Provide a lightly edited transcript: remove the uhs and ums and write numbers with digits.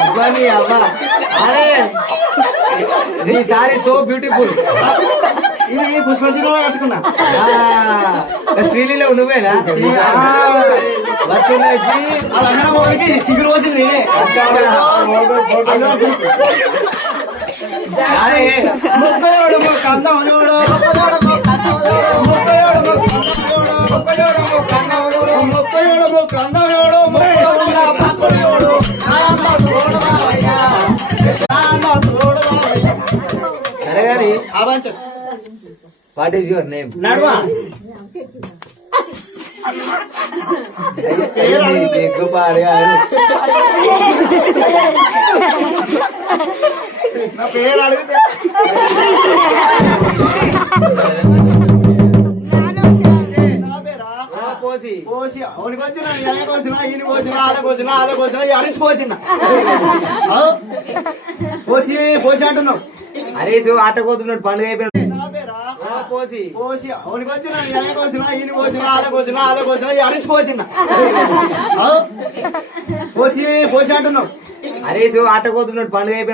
అబ్బాని అబ్బా అరే నీ సారీ సో బ్యూటిఫుల్. ఇది పుష్పశ్రీ కట్టుకున్నా. శ్రీలీలో నువ్వేనా వచ్చి సిగురు వచ్చింది నేనే. ముప్పయోడు కందవనోడు ముప్పయోడు కందవనోడు సరే గాని వాట్ ఈస్ యువర్ నేమ్? నడువా నా పేరు అడిగితే పోసి పోసి అవునికి వచ్చిన ఈయనకి వచ్చిన ఈయనకి వచ్చిన వాళ్ళకి వచ్చిన వాళ్ళకి వచ్చిన అడిసి పోసిన పోసి పోసి అంటున్నావు. హరీష్ ఆటపోతున్నాడు పండుగ అయిపోయింది. పోసి పోసి అవునికి వచ్చిన ఈయనకి వచ్చిన ఈయనకి వచ్చిన వాళ్ళకి వచ్చిన వాళ్ళకి వచ్చిన అడిసి పోసిన పోసి పోసి అంటున్నావు. హరీష్ ఆటపోతున్నాడు పండుగ అయిపోయింది.